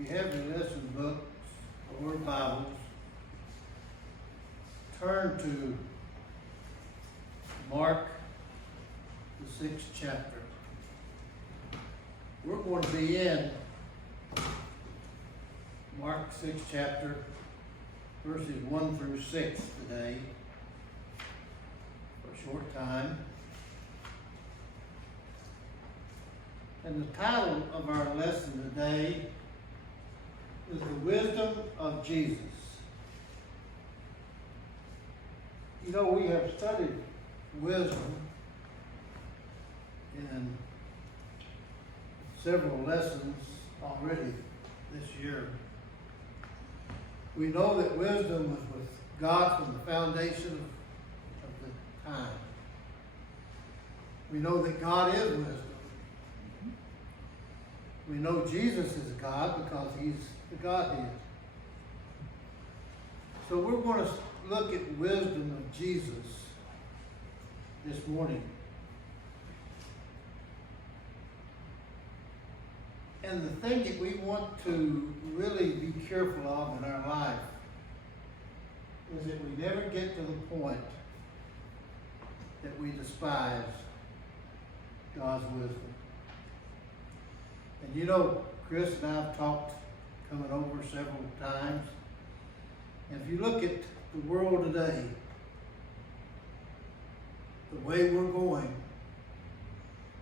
If you have your lesson books or Bibles, turn to Mark, the 6th chapter. We're going to be in Mark 6th chapter, verses 1 through 6 today for a short time. And the title of our lesson today is The Wisdom of Jesus. You know, we have studied wisdom in several lessons already this year. We know that wisdom was with God from the foundation of the time. We know that God is wisdom. We know Jesus is God because He's the Godhead. So we're going to look at wisdom of Jesus this morning. And the thing that we want to really be careful of in our life is that we never get to the point that we despise God's wisdom. And you know, Chris and I have talked coming over several times. And if you look at the world today, the way we're going,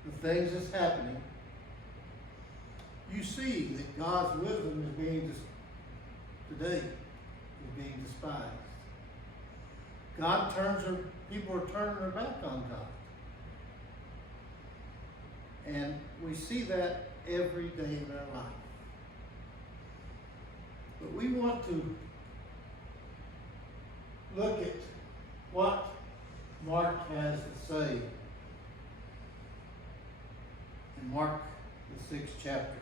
the things that's happening, you see that God's wisdom is being today is being despised. People are turning their back on God. And we see that every day in our life. But we want to look at what Mark has to say in Mark, the 6th chapter.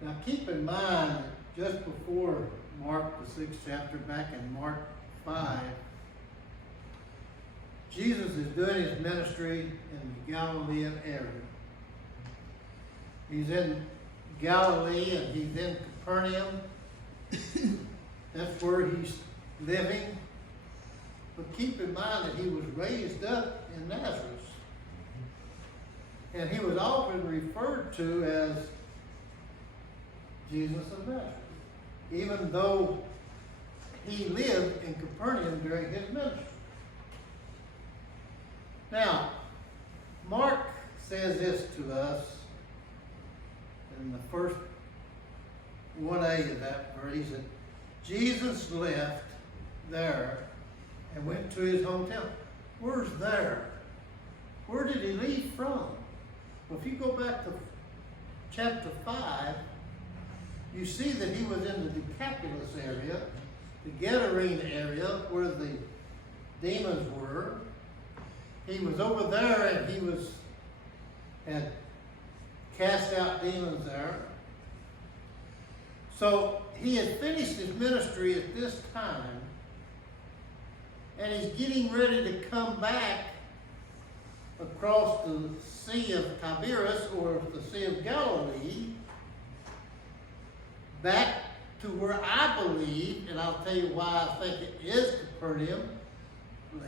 Now keep in mind that just before Mark, the 6th chapter, back in Mark 5, Jesus is doing his ministry in the Galilean area. He's in Galilee and he's in Capernaum. That's where he's living. But keep in mind that he was raised up in Nazareth. And he was often referred to as Jesus of Nazareth, even though he lived in Capernaum during his ministry. Now, Mark says this to us in the first 1a of that verse, that Jesus left there and went to his hometown. Where's there? Where did he leave from? Well, if you go back to chapter 5, you see that he was in the Decapolis area, the Gadarene area where the demons were. He was over there and he had cast out demons there. So he had finished his ministry at this time, and he's getting ready to come back across the Sea of Tiberias, or the Sea of Galilee, back to where I believe, and I'll tell you why I think it is Capernaum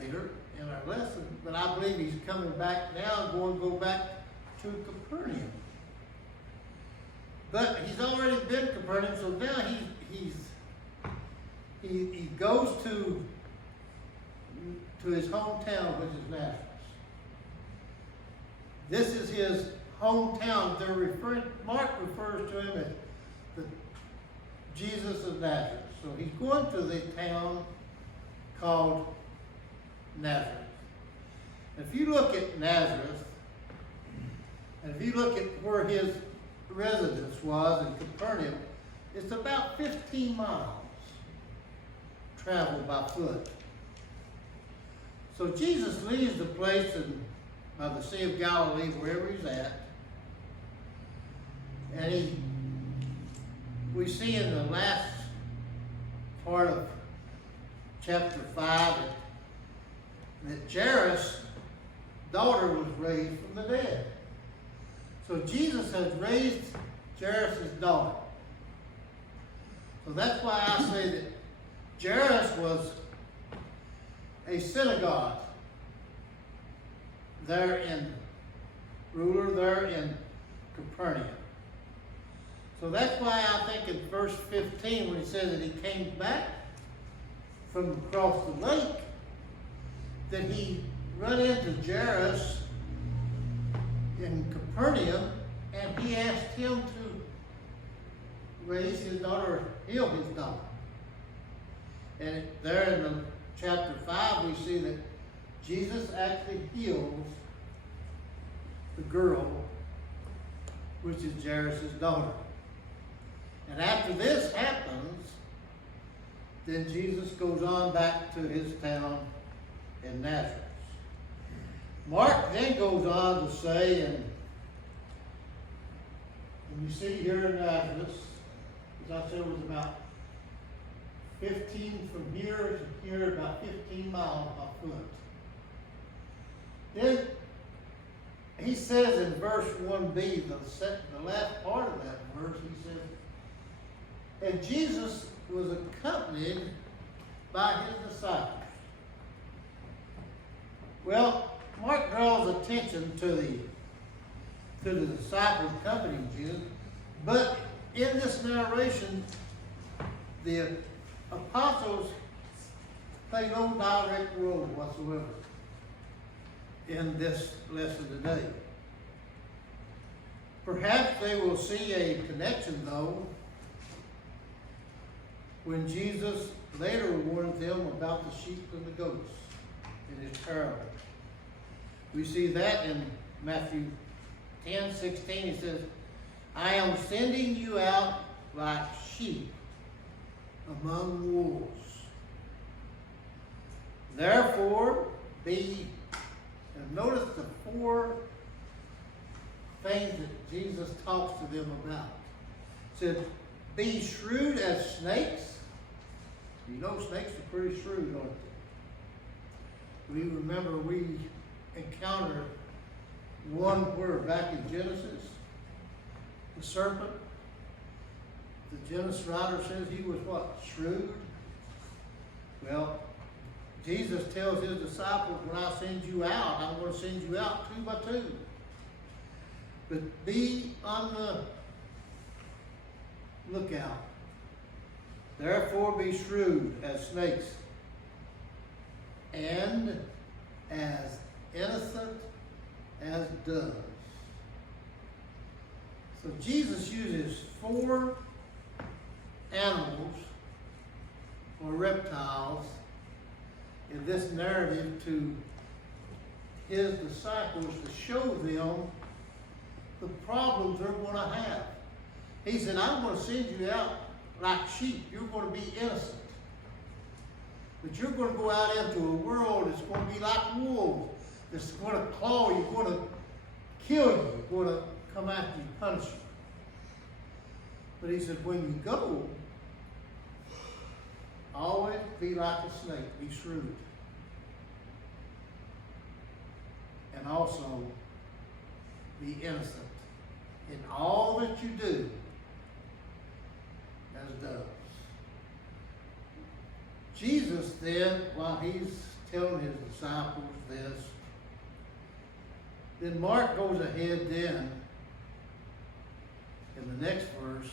later in our lesson, but I believe he's coming back now and going to go back to Capernaum. But he's already been Capernaum, so now he goes to his hometown, which is Nazareth. This is his hometown. Mark refers to him as the Jesus of Nazareth. So he's going to the town called Nazareth. If you look at Nazareth, and if you look at where his residence was in Capernaum, it's about 15 miles traveled by foot. So Jesus leaves the place by the Sea of Galilee, wherever he's at, and we see in the last part of chapter 5 that Jairus' daughter was raised from the dead. So Jesus has raised Jairus' daughter. So that's why I say that Jairus was a synagogue ruler there in Capernaum. So that's why I think in verse 15 when he says that he came back from across the lake, that he run into Jairus in Capernaum, and he asked him to raise his daughter, heal his daughter. And there in the chapter 5 we see that Jesus actually heals the girl, which is Jairus' daughter. And after this happens, then Jesus goes on back to his town in Nazareth. Mark then goes on to say, and you see here in Nazareth, as I said, it was about 15 from here to here, about 15 miles by foot. Then he says in verse 1b, the last part of that verse, he says, and Jesus was accompanied by his disciples. Well, Mark draws attention to the disciples accompanying Jesus, but in this narration, the apostles play no direct role whatsoever in this lesson today. Perhaps they will see a connection, though, when Jesus later warned them about the sheep and the goats in his parable. We see that in Matthew 10:16. He says, I am sending you out like sheep among wolves. Therefore, be, and notice the 4 things that Jesus talks to them about. He said, be shrewd as snakes. You know snakes are pretty shrewd, aren't they? We remember we encountered one where back in Genesis, the serpent, the Genesis writer says he was what? Shrewd? Well, Jesus tells his disciples, when I send you out, I'm going to send you out 2 by 2. But be on the lookout. Therefore be shrewd as snakes and as innocent as doves. So Jesus uses 4 animals or reptiles in this narrative to his disciples to show them the problems they're going to have. He said, I'm going to send you out like sheep. You're going to be innocent. But you're going to go out into a world that's going to be like wolves. That's going to claw you, going to kill you, going to come after you, punish you. But he said, when you go, always be like a snake, be shrewd. And also be innocent in all that you do as doves. Jesus then, while he's telling his disciples this, then Mark goes ahead then in the next verse,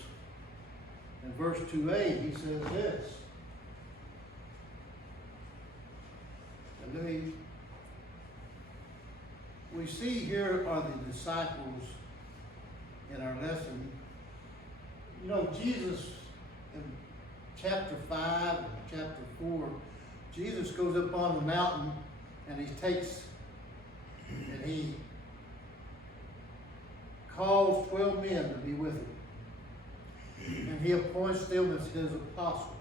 in verse 2a, he says this. And we see here are the disciples in our lesson. You know, Jesus in chapter 5 and chapter 4, Jesus goes up on the mountain and he calls 12 men to be with him. And he appoints them as his apostles.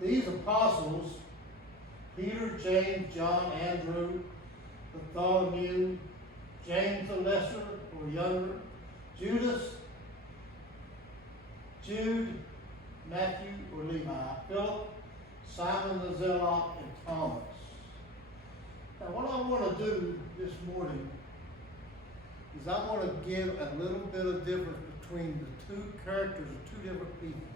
These apostles, Peter, James, John, Andrew, Bartholomew, James the Lesser or Younger, Judas, Jude, Matthew or Levi, Philip, Simon the Zealot, and Thomas. Now what I want to do this morning is I want to give a little bit of difference between the 2 characters of 2 different people.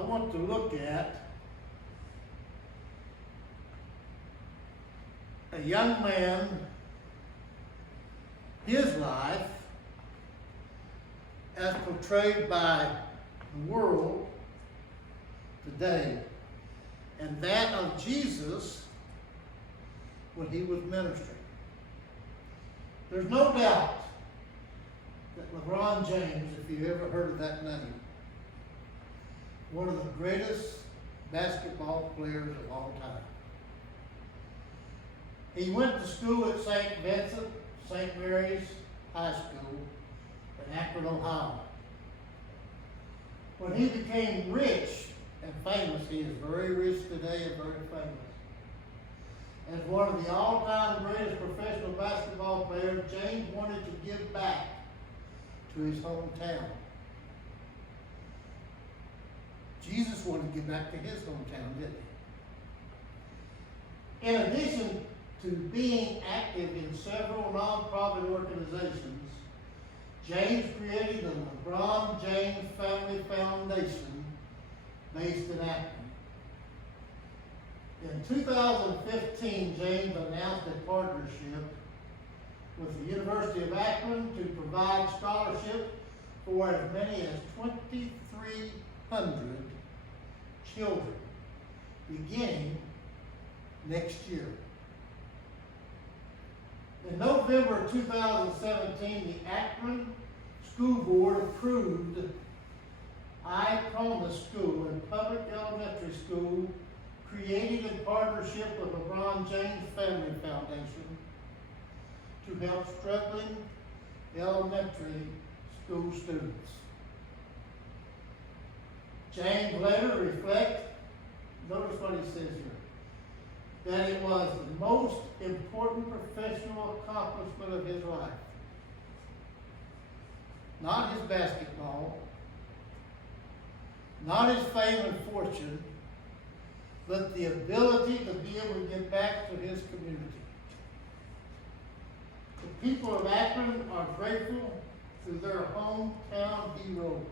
I want to look at a young man, his life, as portrayed by the world today, and that of Jesus when he was ministering. There's no doubt that LeBron James, if you ever heard of that name, one of the greatest basketball players of all time. He went to school at St. Vincent, St. Mary's High School in Akron, Ohio. When he became rich and famous, he is very rich today and very famous. As one of the all-time greatest professional basketball players, James wanted to give back to his hometown. Jesus wanted to give back to his hometown, didn't he? In addition to being active in several nonprofit organizations, James created the LeBron James Family Foundation based in Akron. In 2015, James announced a partnership with the University of Akron to provide scholarship for as many as 2,300 children beginning next year. In November 2017, the Akron School Board approved I Promise School, a public elementary school created in partnership with LeBron James Family Foundation to help struggling elementary school students. James later reflects, notice what he says here, that it was the most important professional accomplishment of his life. Not his basketball, not his fame and fortune, but the ability to be able to give back to his community. The people of Akron are grateful to their hometown hero.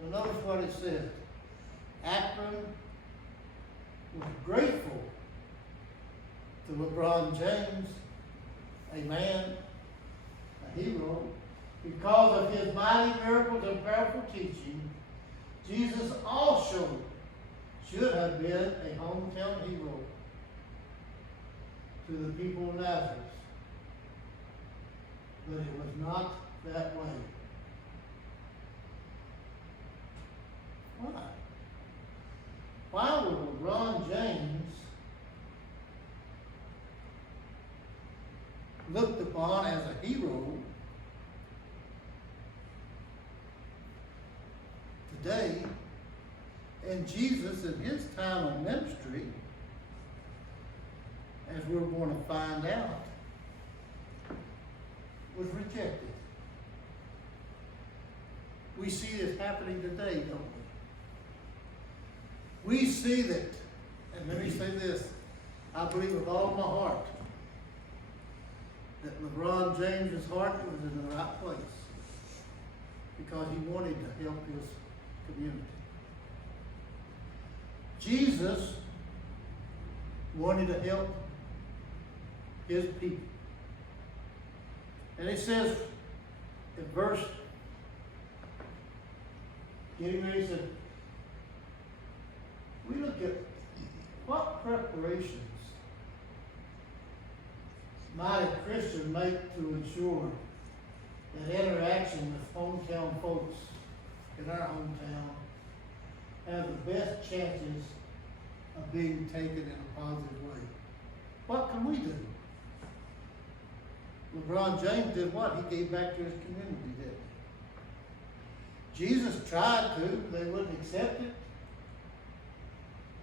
And notice what it says. Akron was grateful to LeBron James, a man, a hero, because of his mighty miracles and powerful teaching. Jesus also should have been a hometown hero to the people of Nazareth. But it was not that way. Why? Why would LeBron James looked upon as a hero today, and Jesus in his time of ministry, as we're going to find out, was rejected? We see this happening today, don't we? We see that, and let me say this, I believe with all my heart that LeBron James' heart was in the right place because he wanted to help his community. Jesus wanted to help his people. And it says in verse, getting ready, he said, we look at what preparations might a Christian make to ensure that interaction with hometown folks in our hometown have the best chances of being taken in a positive way. What can we do? LeBron James did what? He gave back to his community, didn't he? Jesus tried to, they wouldn't accept it.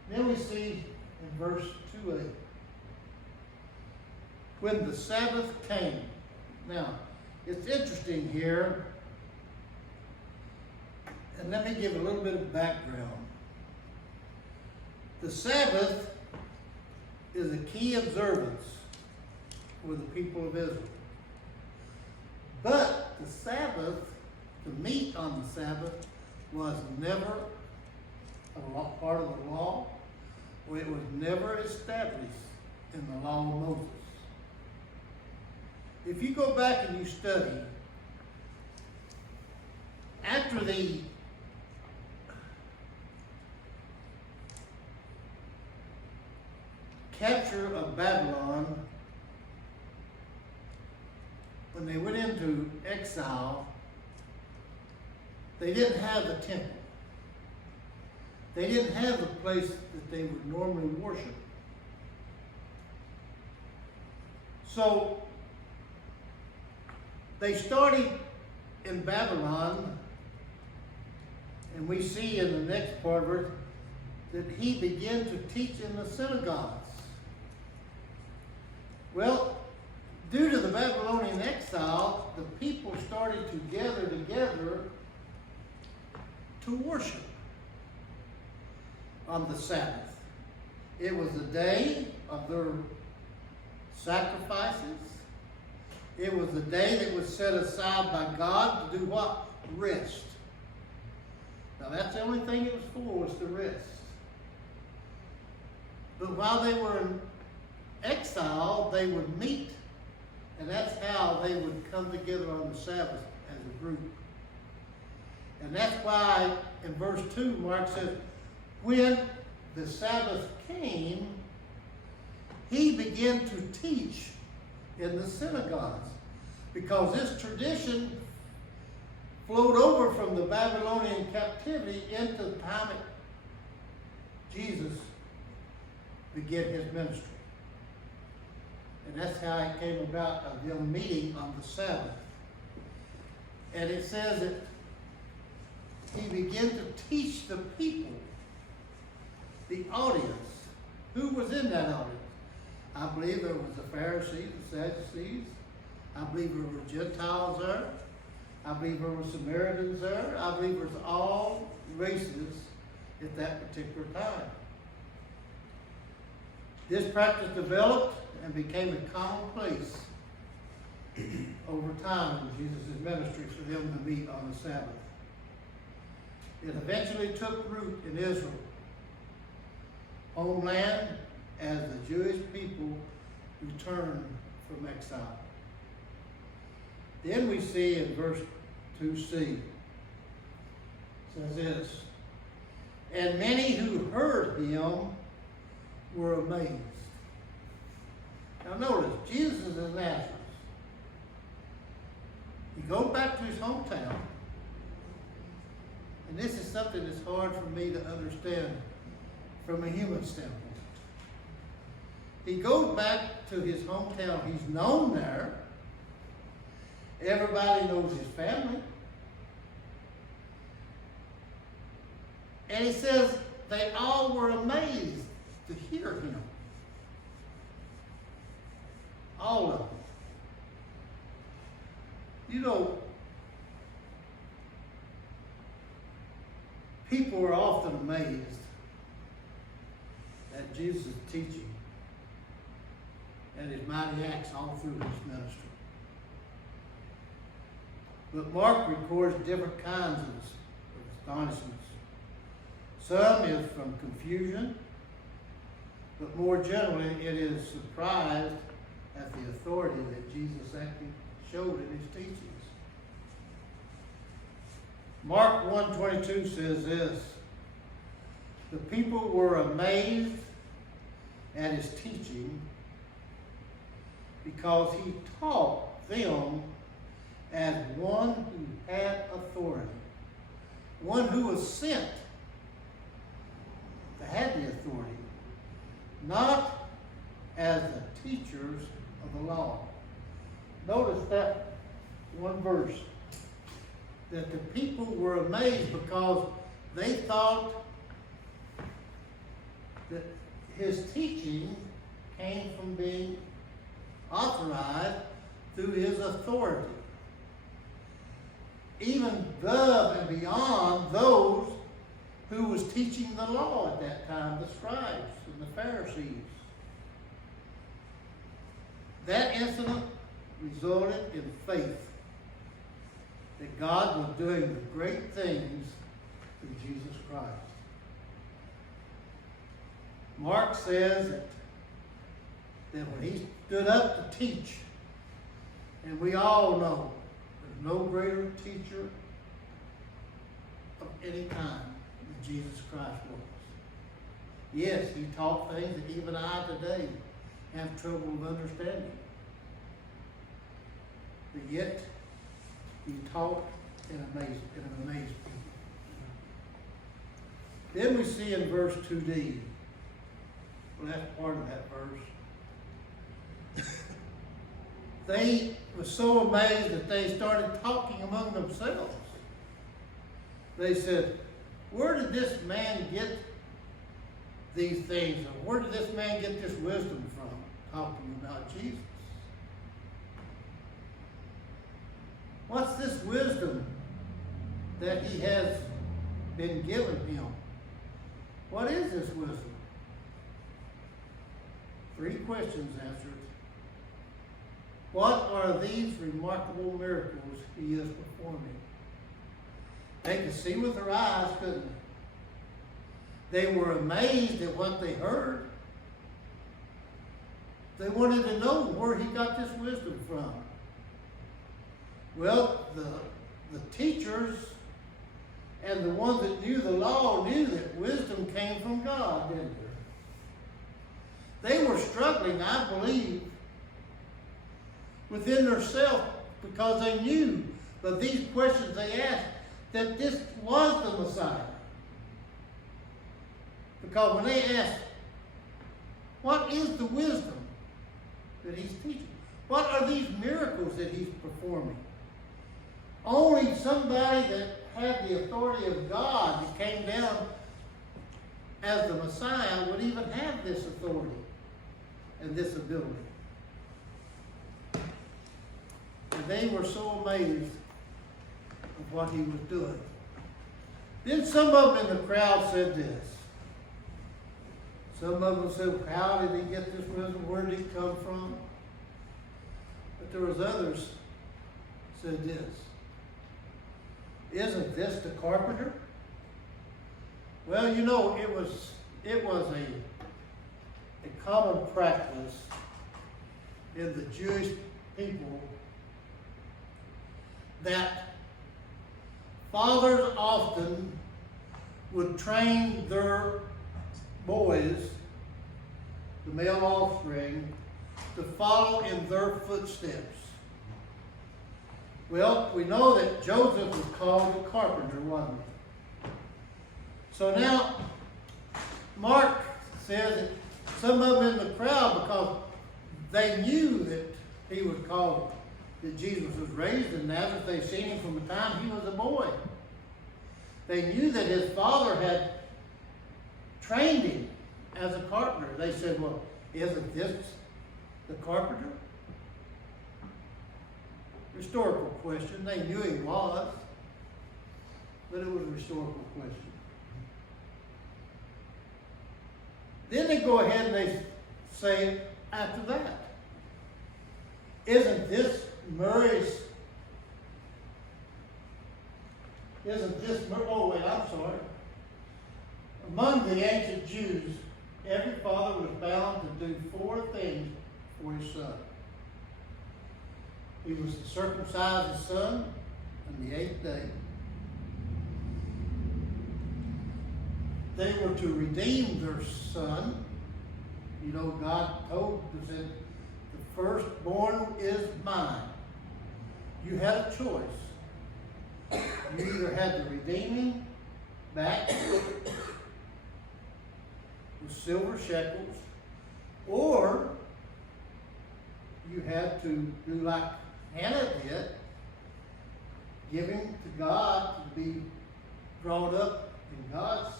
Then we see in verse 2a, when the Sabbath came. Now, it's interesting here, and let me give a little bit of background. The Sabbath is a key observance for the people of Israel. But the Sabbath, to meet on the Sabbath, was never part of the law, or it was never established in the law of Moses. If you go back and you study, after the capture of Babylon, when they went into exile, they didn't have the temple. They didn't have the place that they would normally worship. So they started in Babylon, and we see in the next part of it that he began to teach in the synagogues. Well, due to the Babylonian exile, the people started to gather together to worship on the Sabbath. It was the day of their sacrifices. It was the day that was set aside by God to do what? Rest. Now that's the only thing it was for, was to rest. But while they were in exile, they would meet, and that's how they would come together on the Sabbath as a group. And that's why in verse 2, Mark says, when the Sabbath came, he began to teach in the synagogues, because this tradition flowed over from the Babylonian captivity into the time that Jesus began his ministry. And that's how it came about, of them meeting on the Sabbath. And it says that he began to teach the people, the audience. Who was in that audience? I believe there was the Pharisees, the Sadducees. I believe there were Gentiles there. I believe there were Samaritans there. I believe there was all races at that particular time. This practice developed and became a commonplace over time in Jesus' ministry for them to meet on the Sabbath. It eventually took root in Israel, homeland, as the Jewish people returned from exile. Then we see in verse 2c, it says this, and many who heard him were amazed. Now notice, Jesus is in Nazareth. He goes back to his hometown, and this is something that's hard for me to understand from a human standpoint. He goes back to his hometown. He's known there. Everybody knows his family. And he says they all were amazed to hear him. All of them. You know, people are often amazed at Jesus' teaching and his mighty acts all through his ministry. But Mark records different kinds of astonishments. Some is from confusion, but more generally it is surprised at the authority that Jesus actually showed in his teachings. Mark 1:22 says this, the people were amazed at his teaching because he taught them as one who had authority, one who was sent to have the authority, not as the teachers of the law. Notice that one verse, that the people were amazed because they thought that his teaching came from being authorized through his authority, even above and beyond those who was teaching the law at that time, the scribes and the Pharisees. That incident resulted in faith that God was doing the great things through Jesus Christ. Mark says that when he stood up to teach, and we all know there's no greater teacher of any kind than Jesus Christ was. Yes, he taught things that even I today have trouble with understanding. But yet, he taught and amazed people. Then we see in verse 2d, the last part of that verse, they were so amazed that they started talking among themselves. They said, where did this man get these things? Or where did this man get this wisdom from? Talking about Jesus. What's this wisdom that he has been given him? What is this wisdom? 3 questions answered. What are these remarkable miracles he is performing? They could see with their eyes, couldn't they? They were amazed at what they heard. They wanted to know where he got this wisdom from. Well, the teachers and the ones that knew the law knew that wisdom came from God, didn't they? They were struggling, I believe, within themselves because they knew by these questions they asked that this was the Messiah. Because when they asked, what is the wisdom that he's teaching? What are these miracles that he's performing? Only somebody that had the authority of God that came down as the Messiah would even have this authority and this ability. And they were so amazed of what he was doing. Then some of them in the crowd said this. Some of them said, how did he get this wisdom? Where did it come from? But there was others said this. Isn't this the carpenter? Well, you know, it was a common practice in the Jewish people that fathers often would train their boys, the male offspring, to follow in their footsteps. Well, we know that Joseph was called a carpenter, wasn't he? So now, Mark says that some of them in the crowd, because they knew that he was called, that Jesus was raised in Nazareth, they've seen him from the time he was a boy. They knew that his father had trained him as a carpenter. They said, well, isn't this the carpenter? Rhetorical question. They knew he was, but it was a rhetorical question. Then they go ahead and they say after that, isn't this, oh wait, I'm sorry. Among the ancient Jews, every father was bound to do 4 things for his son. He was to circumcise his son on the 8th day. They were to redeem their son. You know, God told them, said, the firstborn is mine. You had a choice. You either had to redeem him back with silver shekels, or you had to do like Hannah did, give him to God to be brought up in God's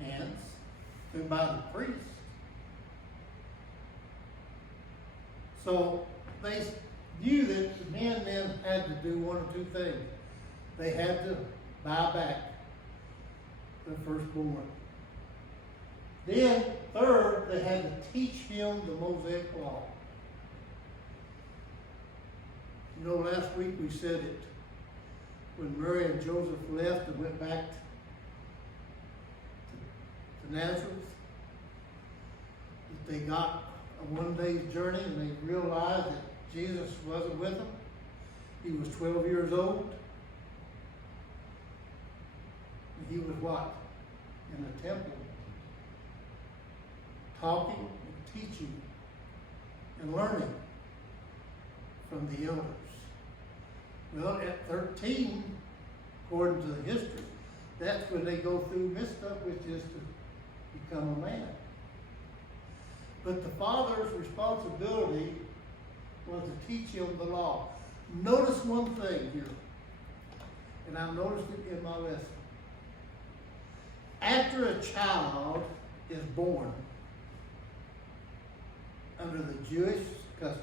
hands by the priest. So they knew that the men then had to do 1 or 2 things. They had to buy back the firstborn. Then, third, they had to teach him the Mosaic law. You know, last week we said it. When Mary and Joseph left and went back to Nazareth, they got a one-day journey and they realized that Jesus wasn't with them. He was 12 years old. And he was what? In the temple, talking and teaching and learning from the elders. Well, at 13, according to the history, that's when they go through Mizpah, which is to become a man. But the father's responsibility was to teach him the law. Notice one thing here, and I noticed it in my lesson. After a child is born, under the Jewish customs,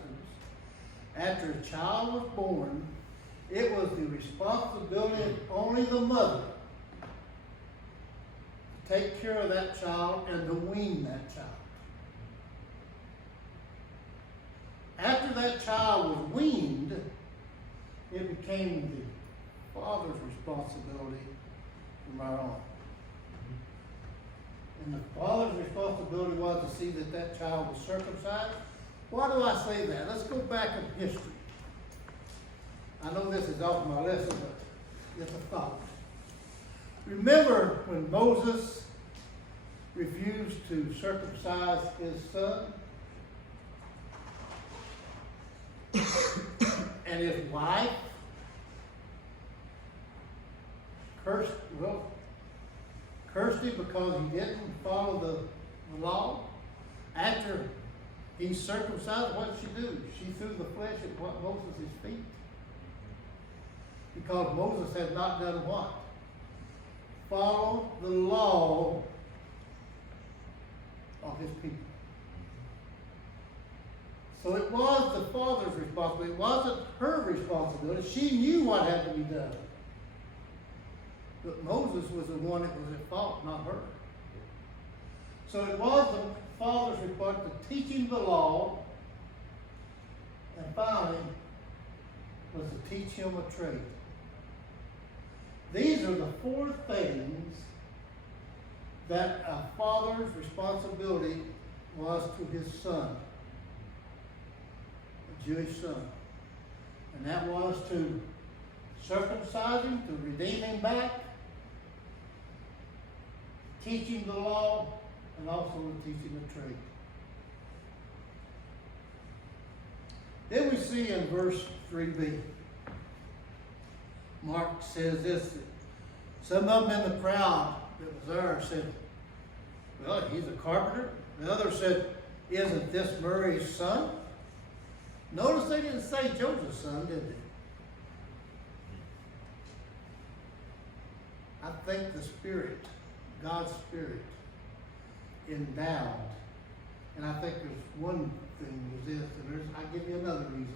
after a child was born, it was the responsibility of only the mother to take care of that child and to wean that child. After that child was weaned, it became the father's responsibility from our own. And the father's responsibility was to see that that child was circumcised. Why do I say that? Let's go back in history. I know this is off my lesson, but it's a thought. Remember when Moses refused to circumcise his son? And his wife cursed him because he didn't follow the law. After he circumcised, what did she do? She threw the flesh at Moses' feet. Because Moses had not done what? Follow the law of his people. So it was the father's responsibility. It wasn't her responsibility. She knew what had to be done. But Moses was the one that was at fault, not her. So it was the father's responsibility to teach him the law, and finally was to teach him a trade. These are the four things that a father's responsibility was to his son, a Jewish son. And that was to circumcise him, to redeem him back, teach him the law, and also to teach him a trade. Then we see in verse 3b, Mark says this, that some of them in the crowd that was there said, well, he's a carpenter. The other said, isn't this Mary's son? Notice they didn't say Joseph's son, did they? I think the Spirit, God's Spirit, endowed. And I think there's one thing was this, and I'll give you another reason.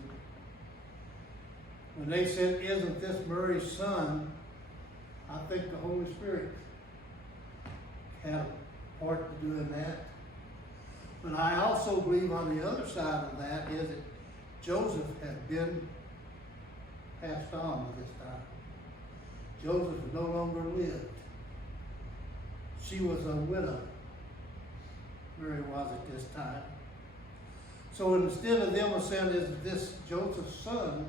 When they said, isn't this Mary's son? I think the Holy Spirit had a part to do in that. But I also believe on the other side of that is that Joseph had been passed on at this time. Joseph no longer lived. She was a widow. Mary was at this time. So instead of them saying, is this Joseph's son,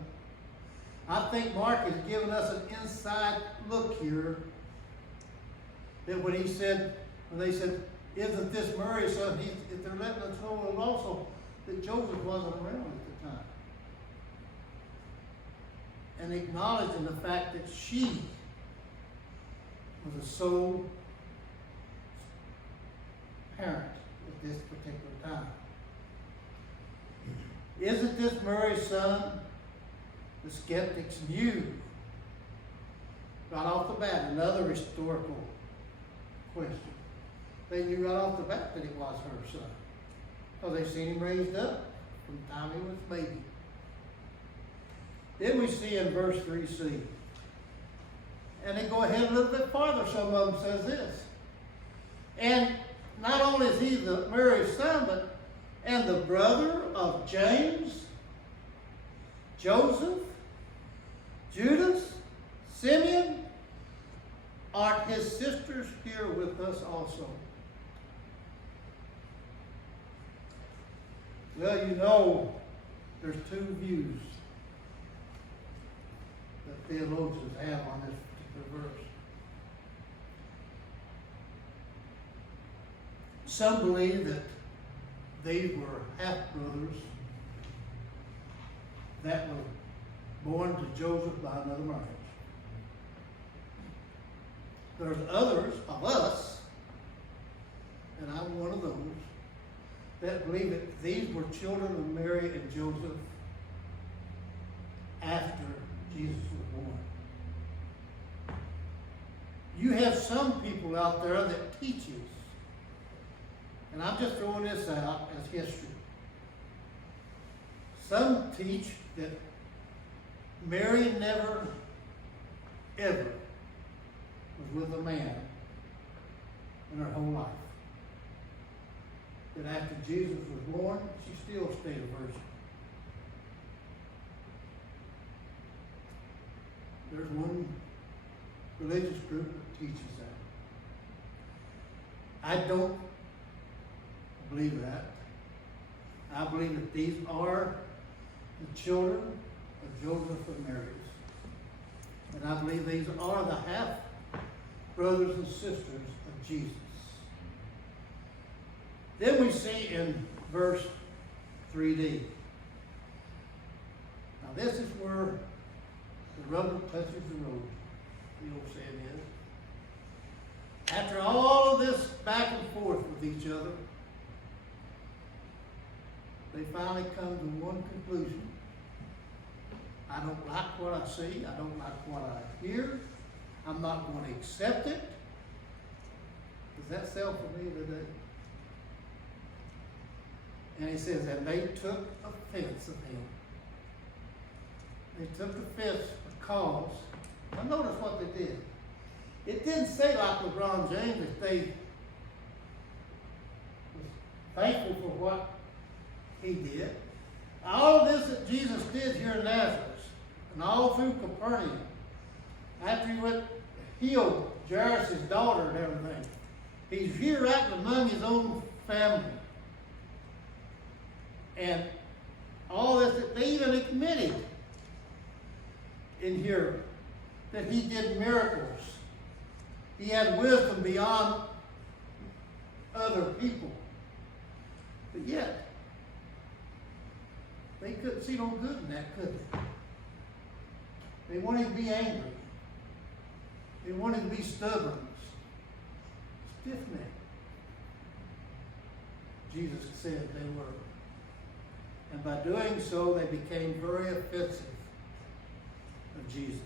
I think Mark is giving us an inside look here that when they said, isn't this Mary's son, they're letting us know also that Joseph wasn't around at the time. And acknowledging the fact that she was a sole parent at this particular time. Isn't this Mary's son? The skeptics knew right off the bat, another historical question. They knew right off the bat that it was her son. Because they seen him raised up from the time he was a baby. Then we see in verse 3c, and they go ahead a little bit farther, some of them says this. And not only is he the Mary's son, but and the brother of James, Joseph, Judas, Simeon, are his sisters here with us also? Well, you know, there's two views that theologians have on this particular verse. Some believe that these were half-brothers that were born to Joseph by another marriage. There's others of us, and I'm one of those, that believe that these were children of Mary and Joseph after Jesus was born. You have some people out there that teach us, and I'm just throwing this out as history. Some teach that Mary never, ever was with a man in her whole life. That after Jesus was born, she still stayed a virgin. There's one religious group that teaches that. I don't believe that. I believe that these are the children of Joseph and Mary. And I believe these are the half brothers and sisters of Jesus. Then we see in verse 3d. Now this is where the rubber touches the road, the old saying is. After all of this back and forth with each other, they finally come to one conclusion. I don't like what I see. I don't like what I hear. I'm not going to accept it. Does that sell for me today? And he says, and they took offense of him. They took offense because, now notice what they did. It didn't say like LeBron James that they was thankful for what he did. All of this that Jesus did here in Nazareth, and all through Capernaum, after he went healed Jairus' daughter and everything, he's here right among his own family. And all this, that they even admitted in here that he did miracles. He had wisdom beyond other people. But yet, they couldn't see no good in that, could they? They wanted to be angry. They wanted to be stubborn, stiff-necked. Jesus said they were. And by doing so, they became very offensive of Jesus.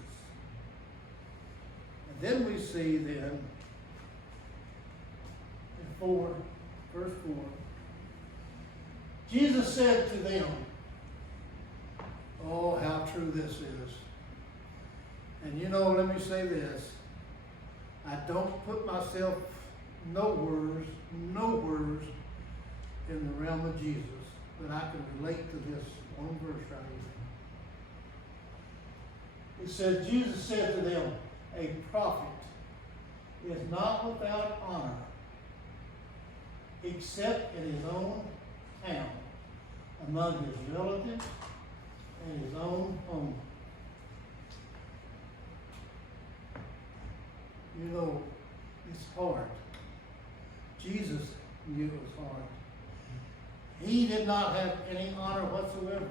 And then we see then, in verse 4, Jesus said to them, oh, how true this is. And you know, let me say this. I don't put myself nowhere in the realm of Jesus, but I can relate to this one verse right here. It says, Jesus said to them, a prophet is not without honor, except in his own town, among his relatives, and his own home. You know, it's hard. Jesus knew it was hard. He did not have any honor whatsoever.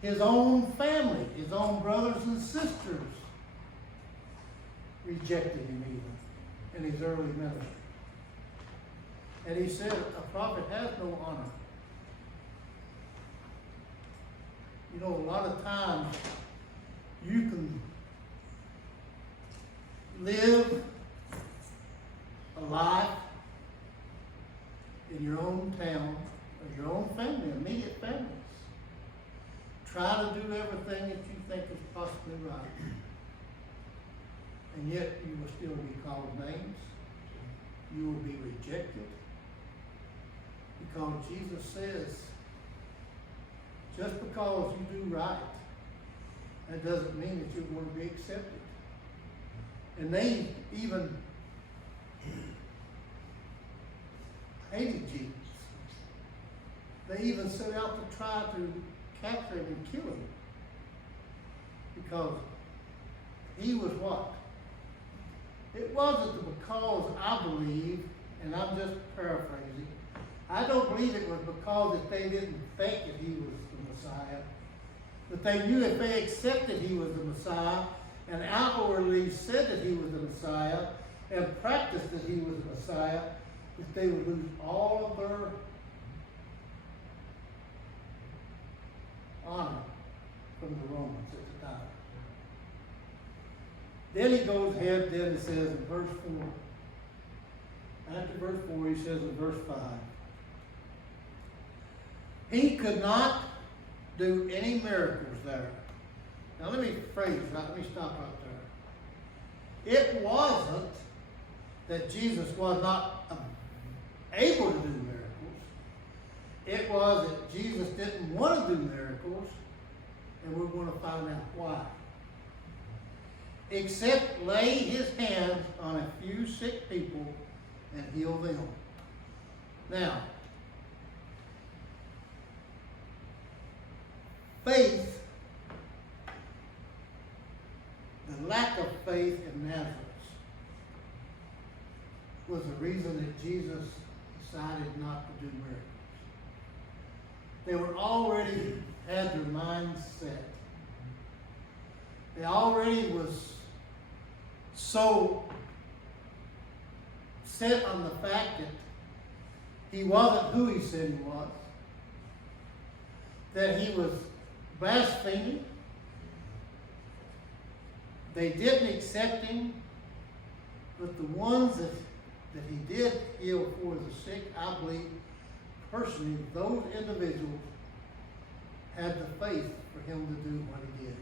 His own family, his own brothers and sisters rejected him even in his early ministry. And he said, a prophet has no honor. You know, a lot of times you can live a life in your own town, or your own family, immediate families. Try to do everything that you think is possibly right. And yet you will still be called names. You will be rejected. Because Jesus says, just because you do right, that doesn't mean that you're going to be accepted. And they even hated Jesus. They even set out to try to capture him and kill him. Because he was what? It wasn't because I believe, and I'm just paraphrasing, I don't believe it was because that they didn't think that he was the Messiah, but they knew if they accepted he was the Messiah and outwardly said that he was the Messiah and practiced that he was the Messiah, that they would lose all of their honor from the Romans at the time. Then he goes ahead, then it says in verse 4, after verse 4, he says in verse 5, he could not do any miracles there. Now let me phrase that, let me stop right there. It wasn't that Jesus was not able to do miracles. It was that Jesus didn't want to do miracles, and we're going to find out why. Except lay his hands on a few sick people and heal them. Now, faith, the lack of faith in Nazareth, was the reason that Jesus decided not to do miracles. They were already had their minds set. They already was so set on the fact that he wasn't who he said he was, that he was blaspheming. They didn't accept him, but the ones that he did heal for the sick, I believe personally, those individuals had the faith for him to do what he did.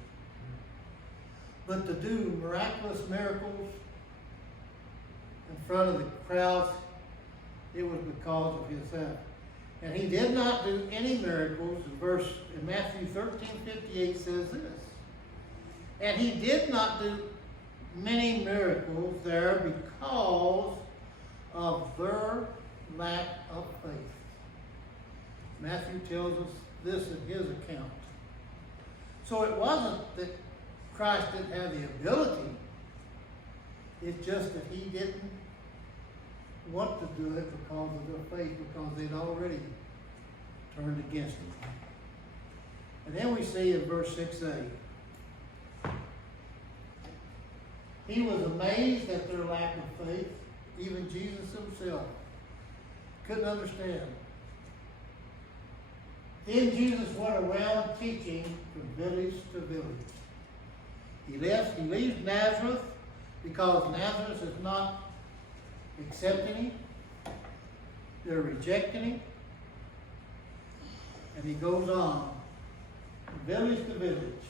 But to do miraculous miracles in front of the crowds, it was because of his help. And he did not do any miracles. In Matthew 13:58 says this. And he did not do many miracles there because of their lack of faith. Matthew tells us this in his account. So it wasn't that Christ didn't have the ability. It's just that he didn't want to do it because of their faith, because they'd already turned against him. And then we see in verse 6a, he was amazed at their lack of faith. Even Jesus himself couldn't understand. Then Jesus went around teaching from village to village. He leaves Nazareth because Nazareth is not accepting him. They're rejecting him. And he goes on from village to village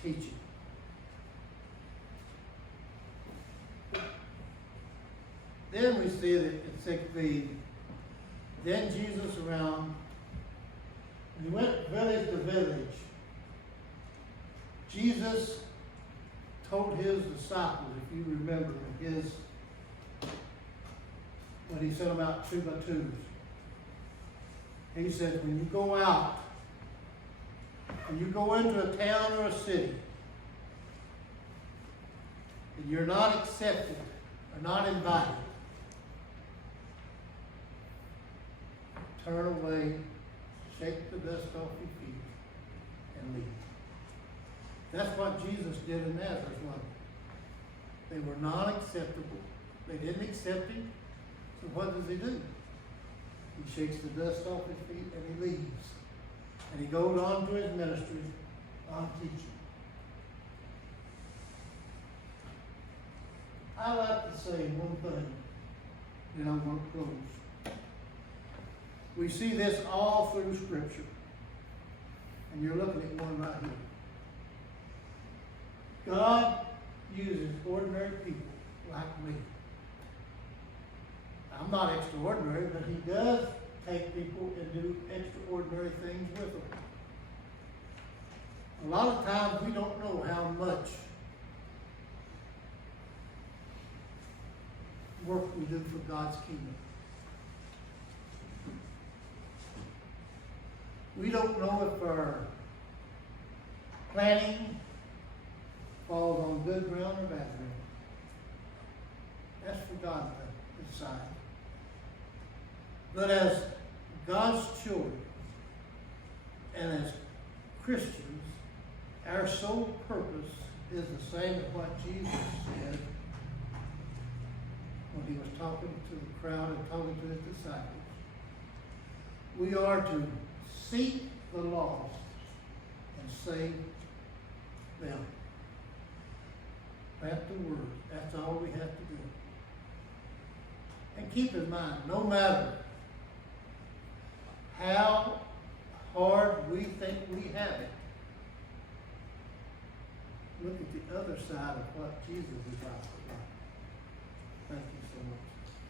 teaching. Then we see that in 6b, then Jesus around, he went village to village. Jesus told his disciples, if you remember, when he sent them out 2 by 2s, he said, when you go out, when you go into a town or a city, and you're not accepted or not invited, turn away, shake the dust off your feet, and leave. That's what Jesus did in Nazareth, wasn't it? They were not acceptable. They didn't accept him. So what does he do? He shakes the dust off his feet and he leaves. And he goes on to his ministry, on teaching. I like to say one thing, and I'm going to close. We see this all through Scripture. And you're looking at one right here. God uses ordinary people like me. I'm not extraordinary, but he does take people and do extraordinary things with them. A lot of times we don't know how much work we do for God's kingdom. We don't know if our planting falls on good ground or bad ground. That's for God to decide. But as God's children and as Christians, our sole purpose is the same as what Jesus said when he was talking to the crowd and talking to his disciples. We are to seek the lost and save them. Plant the word. That's all we have to do. And keep in mind, no matter how hard we think we have it, look at the other side of what Jesus is about.